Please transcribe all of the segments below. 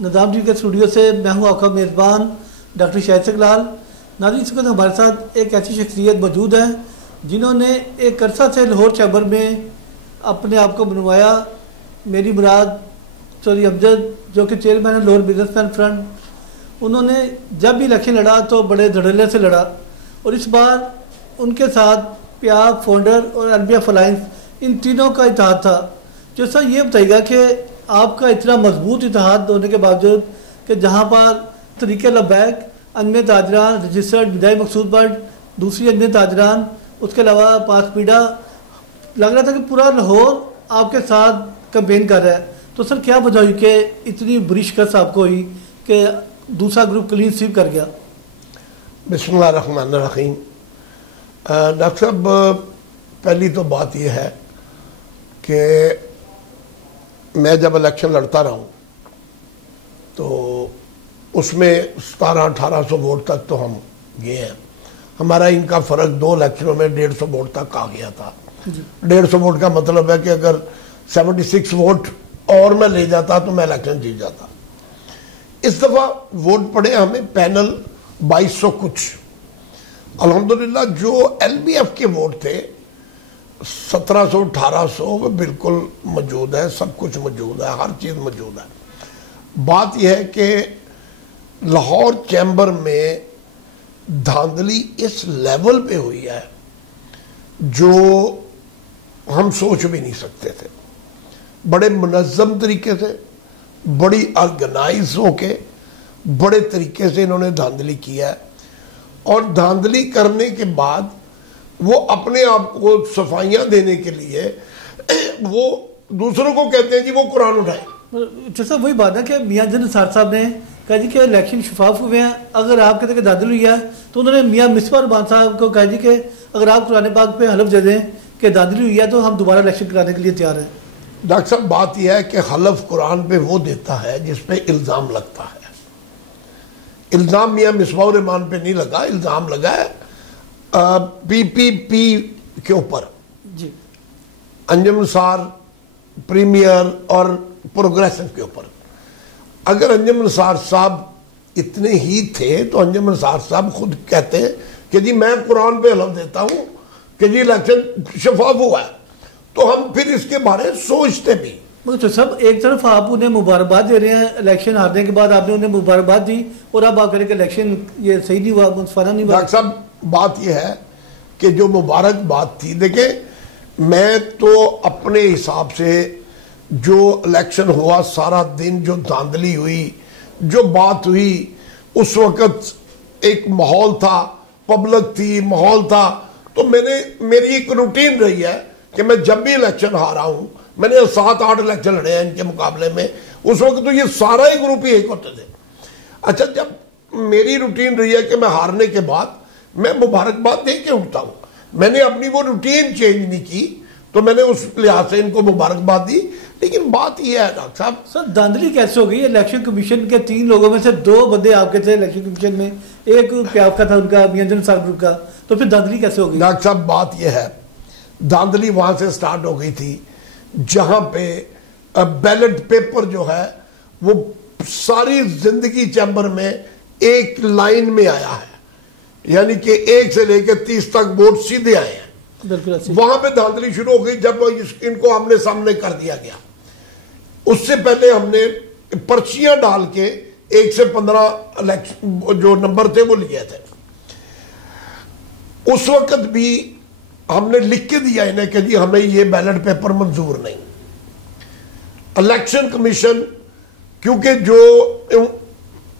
نظام T V کے studio سے میں ہوں آپ کا میزبان ڈاکٹر شاہد اقلال۔ ناظرین، اس وقت ہمارے ساتھ ایک ایسی شخصیت موجود ہے جنہوں نے ایک عرصہ سے لاہور چیمبر میں اپنے آپ کو بنوایا۔ میری مراد چودھری امجد جو کہ چیئرمین ہے لاہور بزنس مین فرنٹ، انہوں نے جب بھی الیکشن لڑا تو بڑے دھڑلے سے لڑا، اور اس بار ان کے ساتھ پیاب فاؤنڈر اور البیہ فلائنس ان تینوں کا اتحاد تھا۔ جو سر یہ بتائیے گا کہ آپ کا اتنا مضبوط اتحاد ہونے کے باوجود کہ جہاں پر طریقے لبیک، انجمن تاجران، رجسٹرڈ بدائی مقصود بٹ، دوسری انجمن تاجران، اس کے علاوہ پاس پیڈا، لگ رہا تھا کہ پورا لاہور آپ کے ساتھ کمپین کر رہا ہے، تو سر کیا وجہ ہوئی کہ اتنی بری شکست آپ کو ہوئی کہ دوسرا گروپ کلین سویپ کر گیا؟ بسم اللہ الرحمن الرحیم۔ ڈاکٹر صاحب، پہلی تو بات یہ ہے کہ میں جب الیکشن لڑتا رہا ہوں تو اس میں 1700-1800 ووٹ تک تو ہم گئے ہیں۔ ہمارا ان کا فرق 2 الیکشنوں میں 150 ووٹ تک آ گیا تھا۔ 150 ووٹ کا مطلب ہے کہ اگر 76 ووٹ اور میں لے جاتا تو میں الیکشن جیت جاتا۔ اس دفعہ ووٹ پڑے ہمیں پینل 2200 کچھ۔ الحمدللہ جو ایل بی ایف کے ووٹ تھے 1700-1800 وہ بالکل موجود ہے، سب کچھ موجود ہے، ہر چیز موجود ہے۔ بات یہ ہے کہ لاہور چیمبر میں دھاندلی اس لیول پہ ہوئی ہے جو ہم سوچ بھی نہیں سکتے تھے۔ بڑے منظم طریقے سے، بڑی آرگنائز ہو کے، بڑے طریقے سے انہوں نے دھاندلی کیا ہے، اور دھاندلی کرنے کے بعد وہ اپنے آپ کو صفائیاں دینے کے لیے وہ دوسروں کو کہتے ہیں جی وہ قرآن اٹھائیں۔ جیسا وہی بات ہے کہ میاں جن نثار صاحب نے کہا جی کہ الیکشن شفاف ہوئے ہیں، اگر آپ کہتے ہیں کہ دھاندلی ہوئی ہے تو انہوں نے میاں مصباح الرحمان صاحب کو کہا جی کہ اگر آپ قرآن پاک پہ حلف دے دیں کہ دھاندلی ہوئی ہے تو ہم دوبارہ الیکشن کرانے کے لیے تیار ہیں۔ ڈاکٹر صاحب، بات یہ ہے کہ حلف قرآن پہ وہ دیتا ہے جس پہ الزام لگتا ہے۔ الزام میاں مصباح الرحمان پہ نہیں لگا، الزام لگا ہے پی پی پی کے اوپر، جی، انجمن نثار، پریمیئر اور پروگریسو کے اوپر۔ اگر انجمن نثار صاحب اتنے ہی تھے تو انجمن نثار صاحب خود کہتے کہ جی میں قرآن پہ حلف دیتا ہوں کہ جی الیکشن شفاف ہوا ہے، تو ہم پھر اس کے بارے سوچتے بھی۔ تو سب ایک طرف آپ انہیں مبارکباد دے رہے ہیں، الیکشن ہارنے کے بعد آپ نے انہیں مبارکباد دی، اور اب آپ کہہ رہے کہ الیکشن یہ صحیح نہیں ہوا، منصفانہ نہیں ہوا۔ ڈاکٹر صاحب، بات یہ ہے کہ جو مبارکباد تھی، دیکھیں میں تو اپنے حساب سے جو الیکشن ہوا، سارا دن جو دھاندلی ہوئی، جو بات ہوئی، اس وقت ایک ماحول تھا، پبلک تھی، ماحول تھا، تو میری ایک روٹین رہی ہے کہ میں جب بھی الیکشن ہارا ہوں، میں نے 7-8 الیکشن لڑے ہیں ان کے مقابلے میں، اس وقت تو یہ سارا ہی گروپ ہی ایک ہوتے تھے۔ اچھا، جب میری روٹین رہی ہے کہ میں ہارنے کے بعد میں مبارکباد دے کے اٹھتا ہوں، میں نے اپنی وہ روٹین چینج نہیں کی، تو میں نے اس لحاظ سے ان کو مبارکباد دی۔ لیکن بات یہ ہے ڈاکٹر صاحب، سر دھاندلی کیسے ہو گئی؟ الیکشن کمیشن کے 3 لوگوں میں سے 2 بندے آپ کے تھے الیکشن کمیشن میں، ایک پیاب کا تھا ان کا، میاں جن نثار گروپ کا، تو پھر دھاندلی کیسے ہو گئی؟ ڈاکٹر صاحب بات یہ ہے، دھاندلی وہاں سے سٹارٹ ہو گئی تھی جہاں پہ بیلٹ پیپر جو ہے وہ ساری زندگی چیمبر میں ایک لائن میں آیا ہے، یعنی کہ 1 سے لے کے 30 تک ووٹ سیدھے آئے ہیں۔ بالکل، وہاں پہ دھاندلی شروع ہو گئی جب ان کو آمنے سامنے کر دیا گیا۔ اس سے پہلے ہم نے پرچیاں ڈال کے 1 سے 15 جو نمبر تھے وہ لیے تھے۔ اس وقت بھی ہم نے لکھ کے دیا انہیں کہ جی ہمیں یہ بیلٹ پیپر منظور نہیں۔ الیکشن کمیشن، کیونکہ جو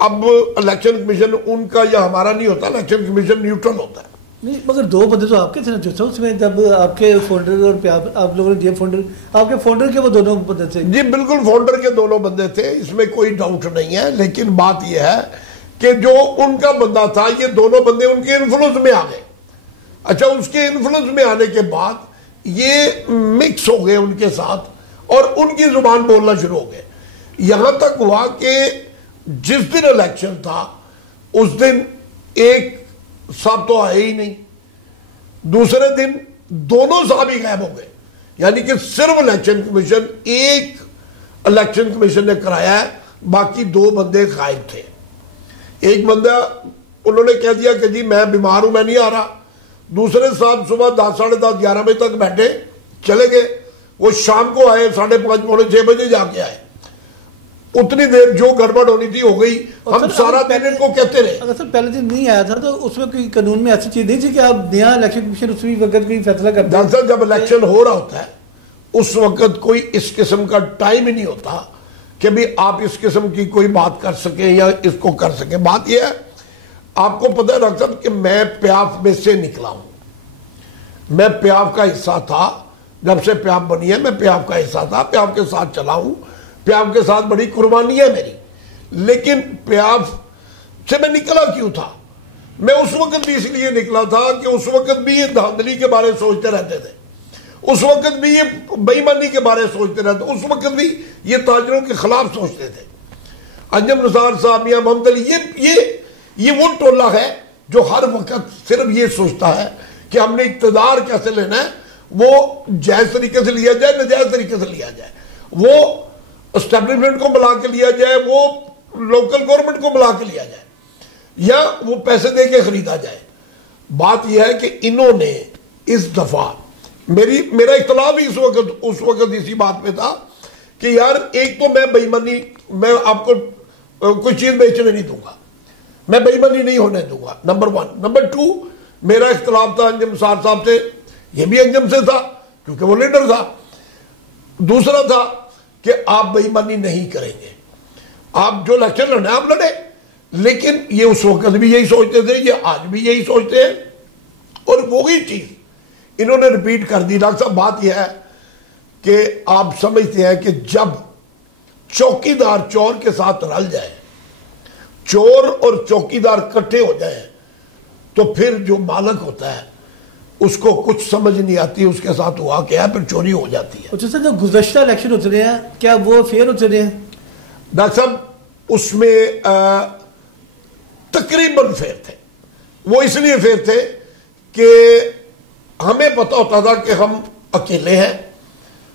اب الیکشن کمیشن ان کا یا ہمارا نہیں ہوتا، الیکشن کمیشن نیوٹرل ہوتا ہے۔ نہیں، مگر 2 بندے تو آپ کے تھے نا جو اس میں، جب آپ کے فاؤنڈر اور آپ لوگوں نے دیا فاؤنڈر، آپ کے فاؤنڈر کے وہ دونوں بندے تھے؟ جی بالکل، فاؤنڈر کے دونوں بندے تھے، اس میں کوئی ڈاؤٹ نہیں ہے۔ لیکن بات یہ ہے کہ جو ان کا بندہ تھا، یہ دونوں بندے ان کے انفلوئنس میں آ گئے۔ اچھا، اس کے انفلوئنس میں آنے کے بعد یہ مکس ہو گئے ان کے ساتھ اور ان کی زبان بولنا شروع ہو گئے۔ یہاں تک ہوا کہ جس دن الیکشن تھا اس دن ایک صاحب تو آئے ہی نہیں، دوسرے دن دونوں صاحب ہی غائب ہو گئے، یعنی کہ صرف الیکشن کمیشن، ایک الیکشن کمیشن نے کرایا ہے باقی 2 بندے غائب تھے. ایک بندہ انہوں نے کہہ دیا کہ جی میں بیمار ہوں میں نہیں آ رہا. دوسرے صاحب صبح 10 ساڑھے 10 11 بجے تک بیٹھے چلے گئے. وہ شام کو آئے 5:30 پونے 6 بجے جا کے آئے. اتنی دیر جو گڑبڑ ہونی تھی ہو گئی. ہم سارا دن ان کو کہتے رہے. اگر سر پہلے دن نہیں آیا تھا تو اس میں کوئی قانون میں ایسی چیز نہیں تھی کہ آپ نیا الیکشن کمیشن اسی وقت کوئی فیصلہ کرتے ہیں؟ ڈاکٹر صاحب جب الیکشن ہو رہا ہوتا ہے اس وقت کوئی اس قسم کا ٹائم ہی نہیں ہوتا کہ بھی آپ اس قسم کی کوئی بات کر سکیں یا اس کو کر سکیں. بات یہ ہے آپ کو پتہ ہے ڈاکٹر صاحب کہ میں پیاف میں سے نکلا ہوں. میں پیاف کا حصہ تھا. جب سے پیاف بنی ہے میں پیاف کا حصہ تھا. پیاف کے ساتھ چلا ہوں. پیاف کے ساتھ بڑی قربانی ہے میری. لیکن پیاف سے میں نکلا کیوں تھا؟ میں اس وقت بھی اس لیے نکلا تھا کہ اس وقت بھی یہ دھاندلی کے بارے سوچتے رہتے تھے. اس وقت بھی یہ بے ایمانی کے بارے سوچتے رہتے. اس وقت بھی یہ تاجروں کے خلاف سوچتے تھے. انجم نثار صاحب یا محمد علی یہ وہ ٹولہ ہے جو ہر وقت صرف یہ سوچتا ہے کہ ہم نے اقتدار کیسے لینا ہے. وہ جائز طریقے سے لیا جائے ناجائز طریقے سے لیا جائے. وہ اسٹیبلشمنٹ کو ملا کے لیا جائے وہ لوکل گورنمنٹ کو ملا کے لیا جائے یا وہ پیسے دے کے خریدا جائے. بات یہ ہے کہ انہوں نے اس دفعہ میرا اختلاف ہی اس وقت اسی بات پہ تھا کہ یار ایک تو میں بے ایمانی میں آپ کو کوئی چیز بیچنے نہیں دوں گا. میں بے ایمانی نہیں ہونے دوں گا نمبر 1. نمبر 2 میرا اختلاف تھا انجم نثار صاحب سے. یہ بھی انجم سے تھا کیونکہ وہ لیڈر تھا. دوسرا تھا کہ آپ بے ایمانی نہیں کریں گے. آپ جو الیکشن لڑنا ہے آپ لڑے. لیکن یہ اس وقت بھی یہی سوچتے تھے یہ آج بھی یہی سوچتے ہیں اور وہی چیز انہوں نے ریپیٹ کر دی. ڈاکٹر صاحب بات یہ ہے کہ آپ سمجھتے ہیں کہ جب چوکیدار چور کے ساتھ رل جائے چور اور چوکیدار کٹھے ہو جائیں تو پھر جو مالک ہوتا ہے اس کو کچھ سمجھ نہیں آتی اس کے ساتھ ہوا کیا ہے پھر چوری ہو جاتی ہے. اچھا سر جو گزشتہ الیکشن ہوتے رہے ہیں کیا وہ فیئر ہوتے رہے ہیں؟ ڈاکٹر صاحب اس میں تقریباً فیئر تھے. وہ اس لیے فیئر تھے کہ ہمیں پتا ہوتا تھا کہ ہم اکیلے ہیں.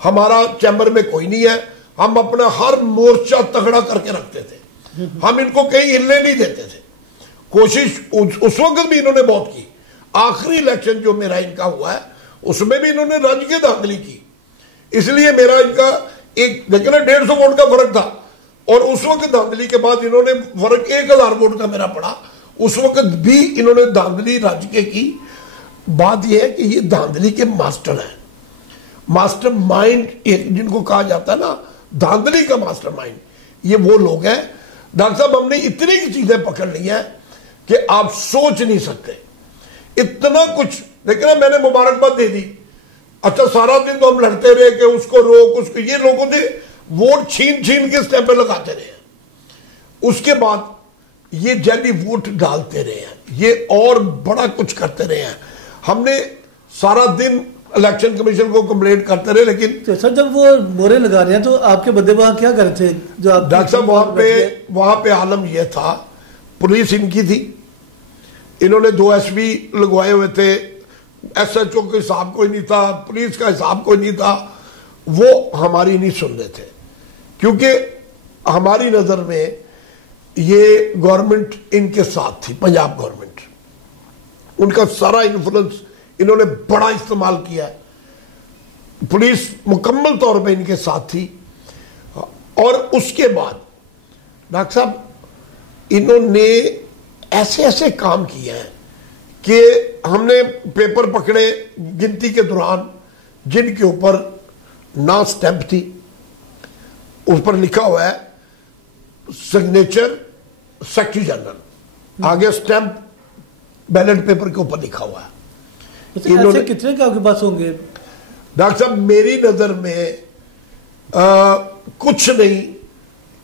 ہمارا چیمبر میں کوئی نہیں ہے. ہم اپنا ہر مورچہ تگڑا کر کے رکھتے تھے. ہم ان کو کہیں ہلنے نہیں دیتے تھے. کوشش اس وقت بھی انہوں نے بہت کی. آخری الیکشن جو میرا ان کا ہوا ہے اس میں بھی انہوں نے رج کے دھاندلی کی. اس لیے میرا ان کا ایک لیکن 150 ووٹ کا فرق تھا اور اس وقت دھاندلی کے بعد انہوں نے فرق 1000 ووٹ کا میرا پڑا. اس وقت بھی انہوں نے دھاندلی رج کے کی. بات یہ ہے کہ یہ دھاندلی کے ماسٹر ہیں. ماسٹر مائنڈ جن کو کہا جاتا ہے نا دھاندلی کا ماسٹر مائنڈ یہ وہ لوگ ہیں. ڈاکٹر صاحب ہم نے اتنی کی چیزیں پکڑ لی ہیں کہ آپ سوچ نہیں سکتے. اتنا کچھ لیکن میں نے مبارکباد دے دی. اچھا سارا دن تو ہم لڑتے رہے کہ اس کو روک اس کو. یہ لوگوں نے ووٹ چھین کے سٹیمپیں لگاتے رہے ہیں. اس کے بعد یہ جعلی ووٹ ڈالتے رہے ہیں. یہ اور بڑا کچھ کرتے رہے ہیں. ہم نے سارا دن الیکشن کمیشن کو کمپلینٹ کرتے رہے لیکن سر جب وہ مورے لگا رہے ہیں تو آپ کے بندے وہاں کیا کرتے تھے جو آپ ڈاکٹر صاحب وہاں پہ عالم یہ تھا پولیس ان کی تھی. انہوں نے 2 ایس پی لگوائے ہوئے تھے. ایس ایچ او کا حساب کوئی نہیں تھا. پولیس کا حساب کوئی نہیں تھا. وہ ہماری نہیں سن رہے تھے کیونکہ ہماری نظر میں یہ گورنمنٹ ان کے ساتھ تھی. پنجاب گورنمنٹ ان کا سارا انفلوئنس انہوں نے بڑا استعمال کیا ہے. پولیس مکمل طور پہ ان کے ساتھ تھی. اور اس کے بعد ڈاکٹر صاحب انہوں نے ایسے کام کیا ہے کہ ہم نے پیپر پکڑے گنتی کے دوران جن کے اوپر نہ سٹیمپ تھی. اس پر لکھا ہوا ہے سگنیچر سیکرٹری جنرل. آگے سٹیمپ بیلٹ پیپر کے اوپر لکھا ہوا ہے. ایسے کتنے کے آپ کے پاس ہوں گے ڈاکٹر صاحب؟ میری نظر میں کچھ نہیں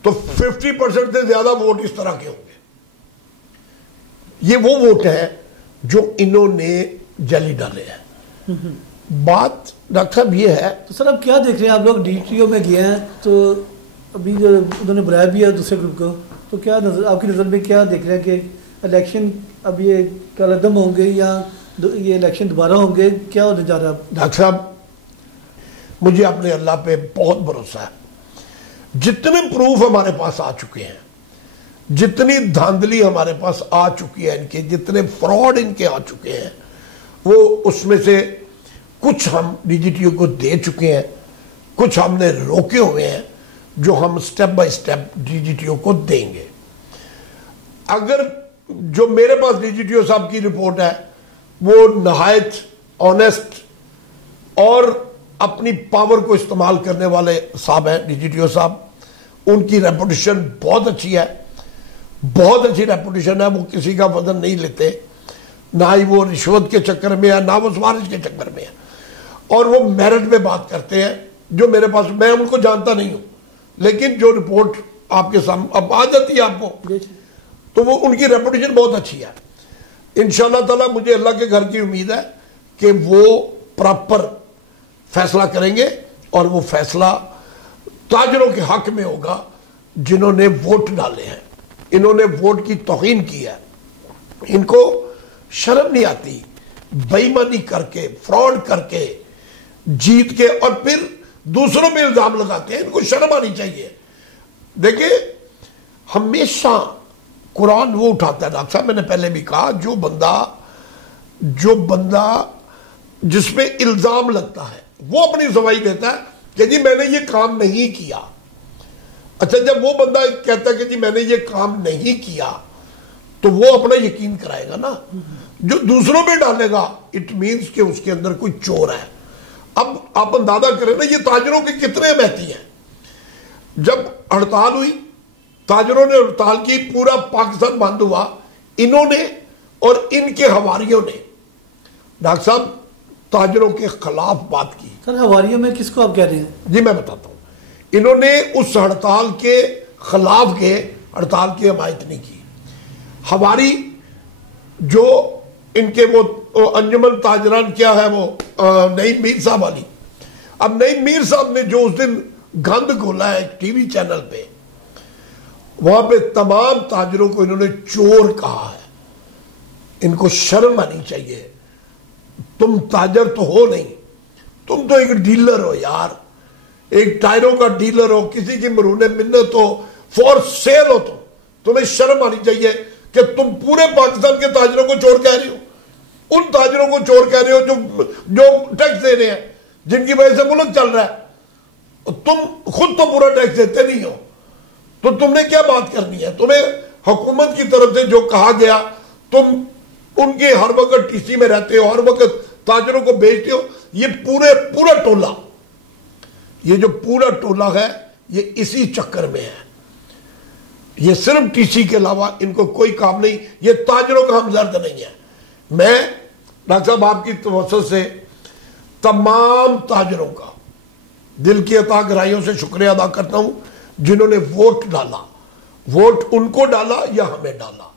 تو 50% سے زیادہ ووٹ اس طرح کے ہوں گے. یہ وہ ووٹ ہیں جو انہوں نے جعلی ڈالے ہیں. بات ڈاکٹر صاحب یہ ہے تو سر اب کیا دیکھ رہے ہیں آپ لوگ ڈی ٹی او میں گئے ہیں تو ابھی جو انہوں نے بلایا بھی ہے دوسرے گروپ کو تو کیا آپ کی نظر میں کیا دیکھ رہے ہیں کہ الیکشن اب یہ کالعدم ہوں گے یا یہ الیکشن دوبارہ ہوں گے؟ کیا ہونے جا رہا ہے؟ ڈاکٹر صاحب مجھے اپنے اللہ پہ بہت بھروسہ ہے. جتنے پروف ہمارے پاس آ چکے ہیں, جتنی دھاندلی ہمارے پاس آ چکی ہے ان کے, جتنے فراڈ ان کے آ چکے ہیں, وہ اس میں سے کچھ ہم ڈی جی ٹی او کو دے چکے ہیں, کچھ ہم نے روکے ہوئے ہیں جو ہم step by step D G T O کو دیں گے. اگر جو میرے پاس ڈی جی ٹی او صاحب کی رپورٹ ہے وہ نہایت آنیسٹ اور اپنی پاور کو استعمال کرنے والے صاحب ہیں ڈی جی ٹی او صاحب, ان کی ریپوٹیشن بہت اچھی ہے, بہت اچھی ریپوٹیشن ہے, وہ کسی کا وزن نہیں لیتے, نہ ہی وہ رشوت کے چکر میں ہے, نہ وہ سفارش کے چکر میں ہے, اور وہ میرٹ میں بات کرتے ہیں. جو میرے پاس, میں ان کو جانتا نہیں ہوں, لیکن جو رپورٹ آپ کے سامنے اب آ جاتی ہے آپ کو, تو وہ ان کی ریپوٹیشن بہت اچھی ہے. انشاءاللہ تعالی مجھے اللہ کے گھر کی امید ہے کہ وہ پراپر فیصلہ کریں گے, اور وہ فیصلہ تاجروں کے حق میں ہوگا جنہوں نے ووٹ ڈالے ہیں. انہوں نے ووٹ کی توہین کی ہے, ان کو شرم نہیں آتی بے ایمانی کر کے, فراڈ کر کے, جیت کے, اور پھر دوسروں پہ الزام لگاتے ہیں. ان کو شرم آنی چاہیے. دیکھیں ہمیشہ قرآن وہ اٹھاتا ہے ڈاکٹر صاحب, میں نے پہلے بھی کہا, جو بندہ جس پہ الزام لگتا ہے وہ اپنی گواہی دیتا ہے کہ جی میں نے یہ کام نہیں کیا. اچھا جب وہ بندہ کہتا ہے کہ جی میں نے یہ کام نہیں کیا, تو وہ اپنا یقین کرائے گا نا. جو دوسروں پہ ڈالے گا اٹ مینس کہ اس کے اندر کوئی چور ہے. اب آپ اندازہ کریں نا یہ تاجروں کے کتنے احمیتی ہیں. جب ہڑتال ہوئی, تاجروں نے ہڑتال کی, پورا پاکستان بند ہوا, انہوں نے اور ان کے ہواریوں نے ڈاکٹر صاحب تاجروں کے خلاف بات کی. سر ہواریوں میں کس کو آپ کہہ رہے ہیں؟ جی میں بتاتا ہوں. انہوں نے اس ہڑتال کے خلاف کے ہڑتال کی حمایت نہیں کی. ہواری جو ان کے وہ انجمن تاجران کیا ہے وہ نعیم میر صاحب والی, اب نعیم میر صاحب نے جو اس دن گند کھولا ہے ایک ٹی وی چینل پہ, وہاں پہ تمام تاجروں کو انہوں نے چور کہا ہے. ان کو شرم آنی چاہیے. تم تاجر تو ہو نہیں, تم تو ایک ڈیلر ہو یار, ایک ٹائروں کا ڈیلر ہو, کسی کی مرہون منت ہو, فور سیل ہو. تمہیں شرم آنی چاہیے کہ تم پورے پاکستان کے تاجروں کو چور کہہ رہے ہو. ان تاجروں کو چور کہہ رہے ہو جو ٹیکس دے رہے ہیں, جن کی وجہ سے ملک چل رہا ہے. تم خود تو پورا ٹیکس دیتے نہیں ہو, تو تم نے کیا بات کرنی ہے؟ تمہیں حکومت کی طرف سے جو کہا گیا, تم ان کے ہر وقت ٹی سی میں رہتے ہو, ہر وقت تاجروں کو بیچتے ہو. یہ پورا ٹولہ, یہ جو پورا ٹولہ ہے یہ اسی چکر میں ہے. یہ صرف ٹی سی کے علاوہ ان کو کوئی کام نہیں. یہ تاجروں کا ہمدرد نہیں ہے. میں ڈاکٹر صاحب آپ کی توسط سے تمام تاجروں کا دل کی عطا گرائیوں سے شکریہ ادا کرتا ہوں جنہوں نے ووٹ ڈالا. ووٹ ان کو ڈالا یا ہمیں ڈالا,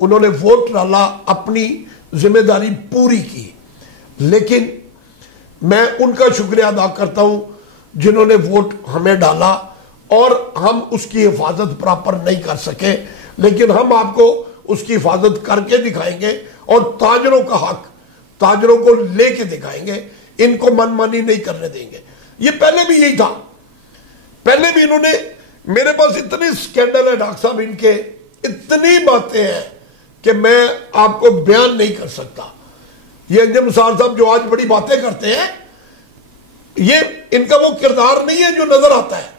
انہوں نے ووٹ ڈالا, اپنی ذمہ داری پوری کی. لیکن میں ان کا شکریہ ادا کرتا ہوں جنہوں نے ووٹ ہمیں ڈالا, اور ہم اس کی حفاظت پراپر نہیں کر سکے, لیکن ہم آپ کو اس کی حفاظت کر کے دکھائیں گے, اور تاجروں کا حق تاجروں کو لے کے دکھائیں گے. ان کو من مانی نہیں کرنے دیں گے. یہ پہلے بھی یہی تھا, پہلے بھی انہوں نے, میرے پاس اتنی سکینڈل ہے ڈاکٹر صاحب, ان کے اتنی باتیں ہیں کہ میں آپ کو بیان نہیں کر سکتا. یہ انجم نثار صاحب جو آج بڑی باتیں کرتے ہیں, یہ ان کا وہ کردار نہیں ہے جو نظر آتا ہے.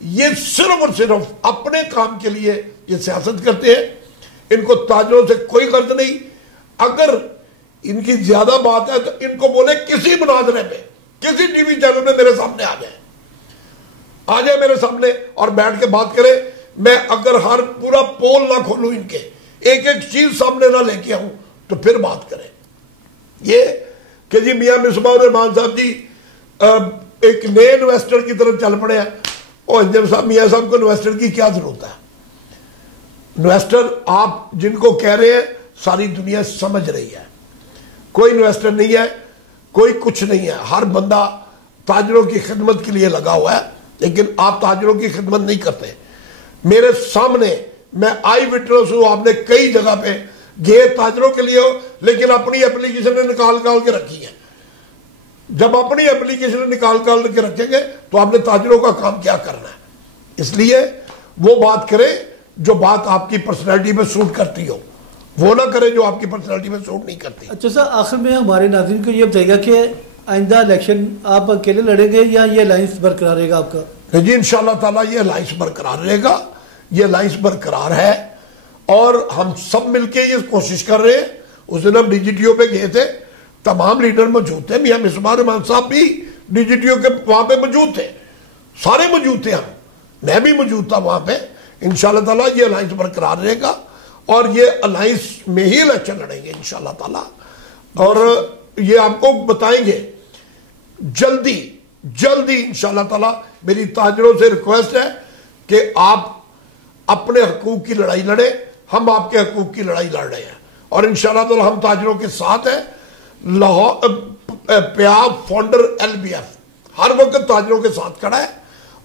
یہ صرف اور صرف اپنے کام کے لیے یہ سیاست کرتے ہیں. ان کو تاجروں سے کوئی غرض نہیں. اگر ان کی زیادہ بات ہے تو ان کو بولے کسی مناظرے پہ, کسی ٹی وی چینل پہ میرے سامنے آ جائے میرے سامنے اور بیٹھ کے بات کرے. میں اگر ہر پورا پول نہ کھولوں, ان کے ایک ایک چیز سامنے نہ لے کے آؤں, تو پھر بات کریں. یہ کہ جی میاں مصباح الرحمان صاحب جی ایک نئے انویسٹر کی طرف چل پڑے ہیں. اور انجم صاحب, میاں صاحب کو انویسٹر کی کیا ضرورت ہے؟ انویسٹر آپ جن کو کہہ رہے ہیں ساری دنیا سمجھ رہی ہے. کوئی انویسٹر نہیں ہے, کوئی کچھ نہیں ہے. ہر بندہ تاجروں کی خدمت کے لیے لگا ہوا ہے, لیکن آپ تاجروں کی خدمت نہیں کرتے. میرے سامنے میں آئی وٹنس ہوں, آپ نے کئی جگہ پہ گئے تاجروں کے لیے ہو, لیکن اپنی اپلیکیشن نکال کے رکھی ہے. جب اپنی اپلیکیشن نکال کے رکھیں گے تو آپ نے تاجروں کا کام کیا کرنا ہے؟ اس لیے وہ بات کریں جو بات آپ کی پرسنالٹی میں سوٹ کرتی ہو، وہ نہ کریں جو آپ کی پرسنالٹی میں سوٹ نہیں کرتی۔ اچھا سر، آخر میں ہمارے ناظرین کو یہ بتائیے گا کہ آئندہ الیکشن آپ اکیلے لڑیں گے یا یہ الائنس برقرار رہے گا آپ کا؟ جی انشاءاللہ تعالیٰ یہ الائنس برقرار رہے گا، یہ الائنس برقرار ہے، اور ہم سب مل کے یہ کوشش کر رہے ہیں۔ اس دن ہم ڈی جی ٹی او پہ گئے تھے، تمام لیڈر موجود تھے، میاں مصباح الرحمان صاحب بھی ڈی جی ٹی او کے وہاں پہ موجود تھے، سارے موجود تھے، میں بھی موجود تھا وہاں پہ۔ انشاءاللہ تعالیٰ یہ الائنس برقرار رہے گا، اور یہ الائنس میں ہی الیکشن لڑیں گے انشاءاللہ تعالیٰ، اور یہ آپ کو بتائیں گے جلدی جلدی انشاءاللہ تعالیٰ۔ میری تاجروں سے ریکویسٹ ہے کہ آپ اپنے حقوق کی لڑائی لڑیں، ہم آپ کے حقوق کی لڑائی لڑ رہے ہیں، اور انشاءاللہ تعالیٰ ہم تاجروں کے ساتھ ہیں۔ پیاب فاؤنڈر ایل بی ایف ہر وقت تاجروں کے ساتھ کھڑا ہے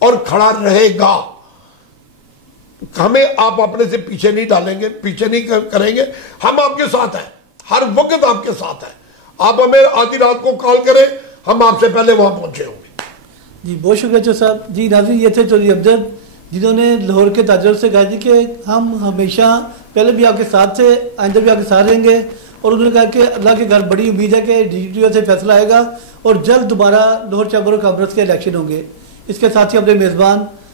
اور کھڑا رہے گا۔ ہمیں آپ اپنے سے پیچھے نہیں ڈالیں گے، پیچھے نہیں کریں گے، ہم آپ کے ساتھ ہیں، ہر وقت آپ کے ساتھ ہیں۔ آپ ہمیں آدھی رات کو کال کریں، ہم آپ سے پہلے وہاں پہنچے ہوں گے۔ جی بہت شکریہ چودھری صاحب۔ جی ناظرین، یہ تھے چودھری امجد، جنہوں نے لاہور کے تاجروں سے کہا جی کہ ہم ہمیشہ پہلے بھی آپ کے ساتھ تھے، آئندہ بھی آپ کے ساتھ رہیں گے، اور انہوں نے کہا کہ اللہ کے گھر بڑی امید ہے کہ ڈی جی ٹی او سے فیصلہ آئے گا اور جلد دوبارہ لاہور چیمبر آف کامرس کے الیکشن ہوں گے۔ اس کے ساتھ ہی اپنے میزبان